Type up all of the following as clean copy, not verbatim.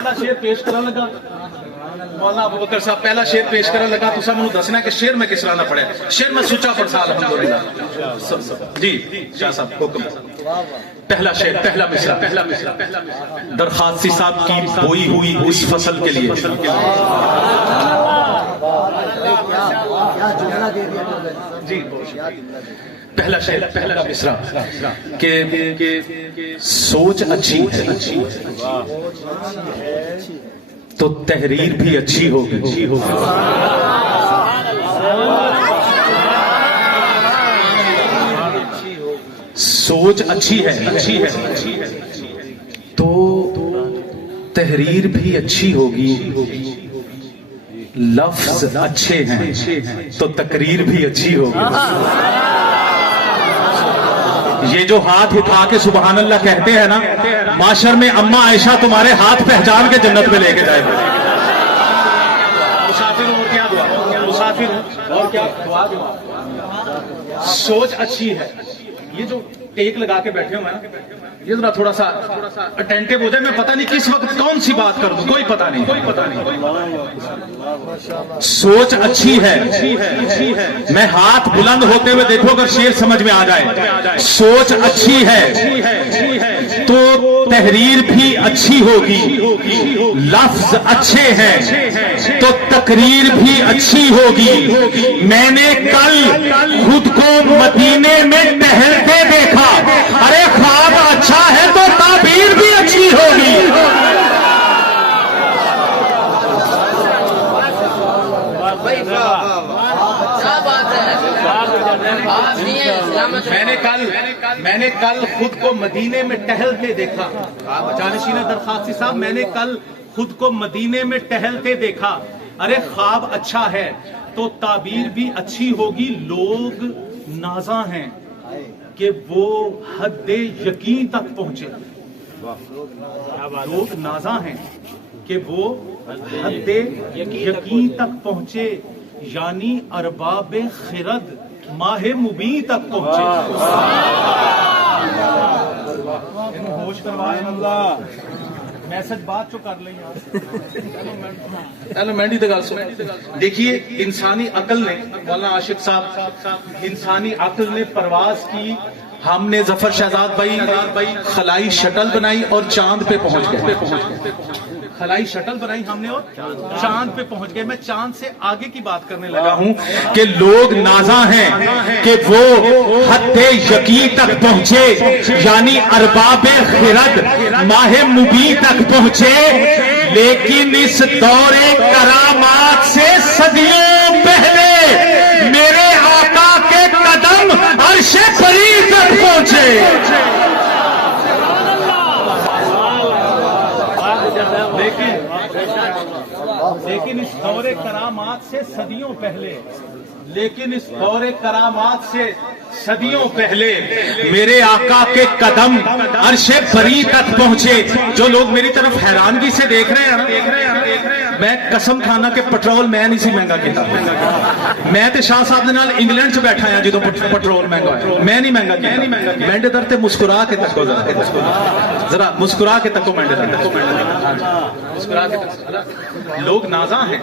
شیر پیش کرنے لگا مولانا ابو بکر صاحب پہلا شیر پیش کرنے لگا تو سب انہوں دسنا کہ شیر میں کس طرح نہ پڑے شیر میں سچا پڑھا الحمدللہ جی شاہ صاحب حکم پہلا شیر پہلا مصرع درخواست صاحب کی بوئی ہوئی اس فصل کے لیے جی پہلا شیر پہلا مصرع کہ سوچ اچھی ہے تو تحریر بھی اچھی ہوگی سوچ اچھی ہے تو تحریر بھی اچھی ہوگی لفظ اچھے ہیں تو تقریر بھی اچھی ہوگی یہ جو ہاتھ اٹھا کے سبحان اللہ کہتے ہیں نا معاشر میں اماں عائشہ تمہارے ہاتھ پہچان کے جنت میں لے کے جائے گا مسافر اور کیا دعا مسافر اور کیا دعا سوچ اچھی ہے یہ جو ٹیک لگا کے بیٹھے ہوئے ہیں یہ ذرا تھوڑا سا اٹینٹیو ہو جائے میں پتہ نہیں کس وقت کون سی بات کر دوں کوئی پتہ نہیں سوچ اچھی ہے میں ہاتھ بلند ہوتے ہوئے دیکھو اگر شیر سمجھ میں آ جائے سوچ اچھی ہے تو تحریر بھی اچھی ہوگی لفظ اچھے ہیں تو تقریر بھی اچھی ہوگی میں نے کل خود کو مدینے میں ٹہلتے دیکھا ارے خواب اچھا ہے تو تعبیر بھی اچھی ہوگی میں نے کل خود کو مدینے میں ٹہلتے دیکھا جانشین درخواست صاحب میں نے کل خود کو مدینے میں ٹہلتے دیکھا ارے خواب اچھا ہے تو تعبیر بھی اچھی ہوگی لوگ نازاں ہیں کہ وہ حد یقین تک پہنچے لوگ نازاں ہیں کہ وہ حد یقین تک پہنچے یعنی ارباب خرد ماہ مبین تک پہنچے ہوش کروائیں اللہ میسج بات جو کر لیں ایلیمنٹی دگال سو دیکھیے انسانی عقل نے مولانا عاشق صاحب انسانی عقل نے پرواز کی ہم نے ظفر شہزاد بھائی خلائی شٹل بنائی اور چاند پہ پہنچ گئے خلائی شٹل بنائی ہم نے اور چاند پہ پہنچ گئے میں چاند سے آگے کی بات کرنے لگا ہوں کہ لوگ نازاں ہیں کہ وہ حد یقین تک پہنچے یعنی ارباب خرد ماہ مبین تک پہنچے لیکن اس دور کرامات سے صدیوں پہلے میرے آقا کے قدم عرش بری تک پہنچے لیکن اس دور کرامات سے صدیوں پہلے صدیوں پہلے میرے آقا کے قدم عرش بری تک پہنچے جو لوگ میری طرف حیرانگی سے دیکھ رہے ہیں میں قسم کھانا کہ پٹرول میں نہیں سی مہنگا کیتا میں تے شاہ صاحب دے نال انگلینڈ چ بیٹھا ہاں جدوں پٹرول مہنگا ہے میں نہیں مہنگا کیتا میں در تے مسکرا کے تکو ذرا مسکرا کے تکو میں مسکرا کے لوگ نازاں ہیں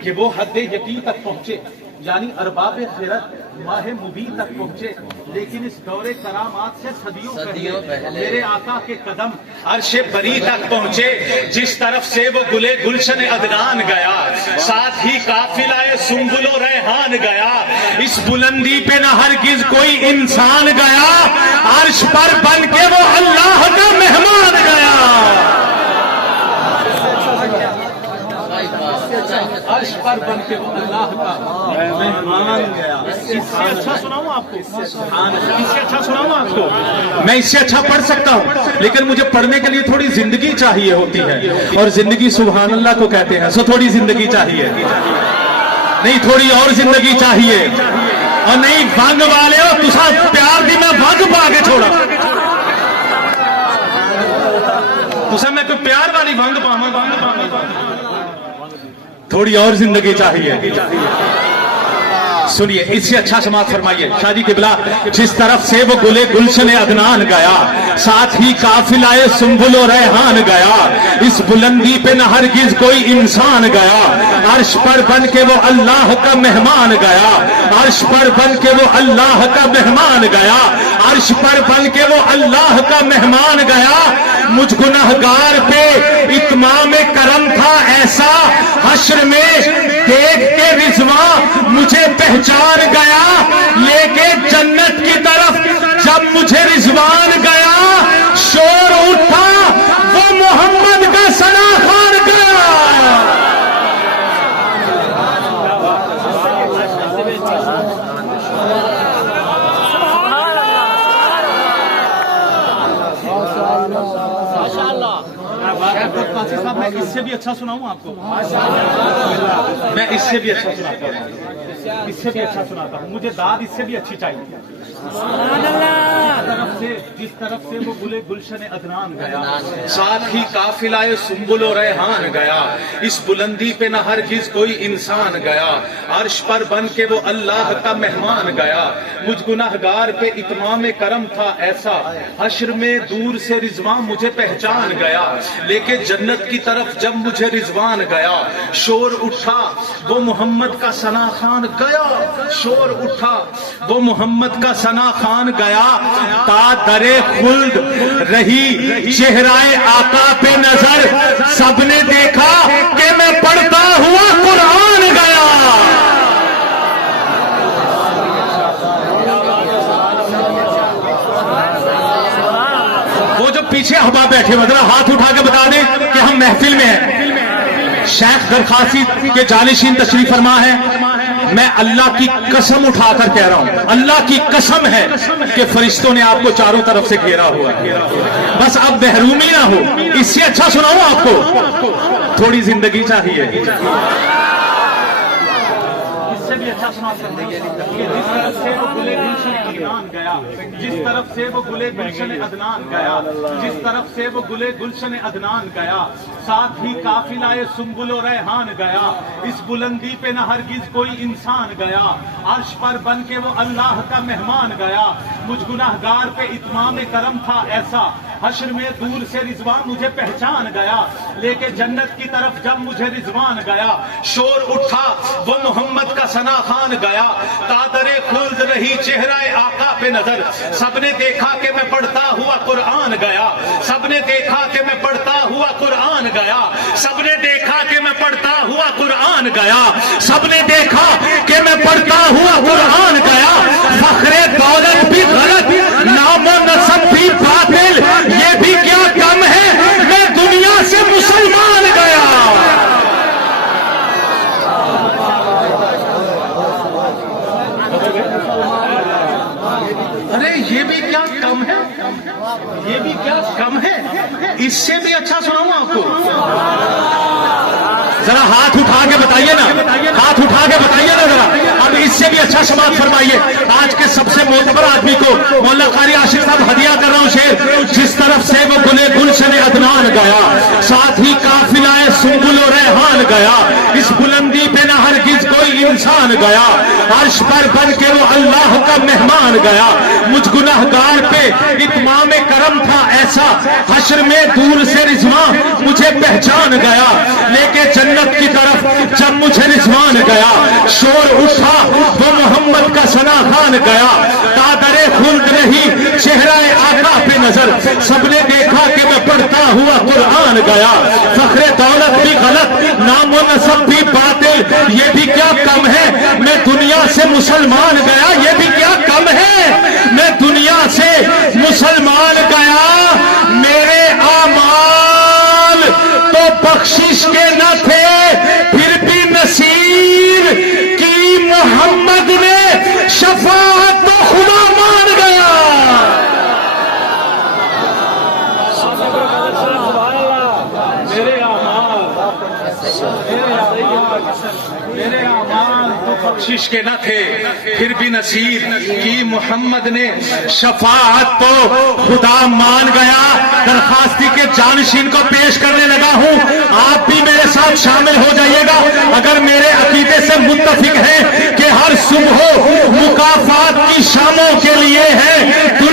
کہ وہ حد یقین تک پہنچے یعنی ارباب خرد ماہ مبین تک پہنچے لیکن اس دور کرامات سے صدیوں پہلے میرے آقا کے قدم عرش بری تک پہنچے جس طرف سے وہ گلے گلشن عدنان گیا ساتھ ہی قافلہ سنبل و ریحان گیا اس بلندی پہ نہ ہرگز کوئی انسان گیا عرش پر بن کے وہ اللہ کا مہمان گیا عرش پر بن کے وہ اللہ کا مہمان گیا اس سے اچھا سناؤں آپ کو میں اس سے اچھا پڑھ سکتا ہوں لیکن مجھے پڑھنے کے لیے تھوڑی زندگی چاہیے ہوتی ہے اور زندگی سبحان اللہ کو کہتے ہیں سو تھوڑی زندگی چاہیے نہیں تھوڑی اور زندگی چاہیے اور نہیں بھنگ والے ہو تسا پیار دی میں بھنگ پا کے چھوڑا تسا میں کوئی پیار والی بھنگ پاواں تھوڑی اور زندگی چاہیے سنیے اس سے اچھا سماعت فرمائیے شادی قبلہ جس طرف سے وہ گلے گلشن عدنان گیا ساتھ ہی قافلہ سنبل و ریحان گیا اس بلندی پہ نہ ہرگز کوئی انسان گیا عرش پر بن کے وہ اللہ کا مہمان گیا عرش پر بن کے وہ اللہ کا مہمان گیا عرش پر بن کے وہ اللہ کا مہمان گیا مجھ گنہگار پہ اتمام کرم تھا ایسا حشر میں دیکھ کے رضوان مجھے پہچان گیا لے کے جنت کی طرف جب مجھے رضوان گیا شور اٹھا وہ محمد کا ثنا خوان گیا صاحب میں اس سے بھی اچھا سناؤں آپ کو میں اس سے بھی اچھا سناتا ہوں اس سے بھی اچھا سناتا ہوں مجھے داد اس سے بھی اچھی چاہیے جس طرف سے وہ گلے گلشن عدنان گیا ساتھ ہی قافلہ سنبل و ریحان گیا اس بلندی پہ نہ ہرگز کوئی انسان گیا عرش پر بن کے وہ اللہ کا مہمان گیا مجھ گنہگار پہ اتمام کرم تھا ایسا حشر میں دور سے رضوان مجھے پہچان گیا لے کے جنت کی طرف جب مجھے رضوان گیا شور اٹھا وہ محمد کا ثنا خوان گیا شور اٹھا وہ محمد کا ثنا خوان گیا تا در خلد رہی چہرہ آقا پہ نظر سب نے دیکھا کہ میں پڑھتا ہوا قرآن گیا وہ جو پیچھے احباب بیٹھے مطلب ہاتھ اٹھا کے بتا دیں کہ ہم محفل میں ہیں شیخ درخواسی کے جانشین تشریف فرما ہے میں اللہ کی قسم اٹھا کر کہہ رہا ہوں اللہ کی قسم ہے کہ فرشتوں نے آپ کو چاروں طرف سے گھیرا ہوا ہے بس اب محرومی نہ ہو اس سے اچھا سناؤں آپ کو تھوڑی زندگی چاہیے بھی اچھا سنا سکتے ہیں جس طرف سے وہ گلے گلشن عدنان گیا جس طرف سے وہ گلے گلشن عدنان گیا جس طرف سے وہ گلے گلشن عدنان گیا ساتھ ہی قافلہ سنبل و ریحان گیا اس بلندی پہ نہ ہرگز کوئی انسان گیا عرش پر بن کے وہ اللہ کا مہمان گیا مجھ گناہگار پہ اتمام کرم تھا ایسا حشر میں دور سے رضوان مجھے پہچان گیا لے کے جنت کی طرف جب مجھے رضوان گیا شور اٹھا وہ محمد کا ثنا خوان گیا تادر خلد رہی چہرہ آقا پہ نظر سب نے دیکھا کہ میں پڑھتا ہوا قرآن گیا سب نے دیکھا کہ میں پڑھتا ہوا قرآن گیا سب نے دیکھا کہ میں پڑھتا ہوا قرآن گیا سب نے دیکھا کہ میں پڑھتا ہوا قرآن گیا فخر دولت بھی غلط نام و نسب بھی باطل یہ بھی کیا کم ہے میں دنیا سے مسلمان گیا ارے یہ بھی کیا کم ہے یہ بھی کیا کم ہے اس سے بھی اچھا سناؤں آپ کو ذرا ہاتھ اٹھا کے بتائیے نا ہاتھ اٹھا کے بتائیے نا ذرا اب اس سے بھی اچھا سماعت فرمائیے آج کے سب سے معتبر آدمی کو مولانا قاری عاشق صاحب ہدیہ کر رہا ہوں شعر جس طرف سے وہ گلے گلشن عدنان گیا ساتھ ہی قافلہ سنبل و ریحان گیا اس بلندی پہ نہ ہرگز کوئی انسان گیا عرش پر بن کے وہ اللہ کا مہمان گیا مجھ گناہگار پہ اتمام کرم تھا ایسا حشر میں دور سے رضوان مجھے پہچان گیا لے کے جنت کی طرف جب مجھے رضوان گیا شور اٹھا وہ محمد کا ثنا خوان گیا تادر خلد رہی چہرہ آقا پہ نظر سب نے دیکھا کہ میں پڑھتا ہوا قرآن گیا فخر دولت بھی غلط نام و نسب بھی باطل یہ بھی کیا کم ہے میں دنیا سے مسلمان گیا یہ بھی کیا کم ہے میں دنیا سے مسلمان گیا میرے اعمال تو بخشش کے نہ تھے پھر بھی نصیر کی محمد نے شفاعت تو خدا مان گیا میرے اعمال تو بخشش کے نہ تھے پھر بھی نصیب کی محمد نے شفاعت تو خدا مان گیا درخواستی کے جانشین کو پیش کرنے لگا ہوں آپ بھی میرے ساتھ شامل ہو جائیے گا اگر میرے عقیدے سے متفق ہیں کہ ہر صبح کاموں کے لیے ہے،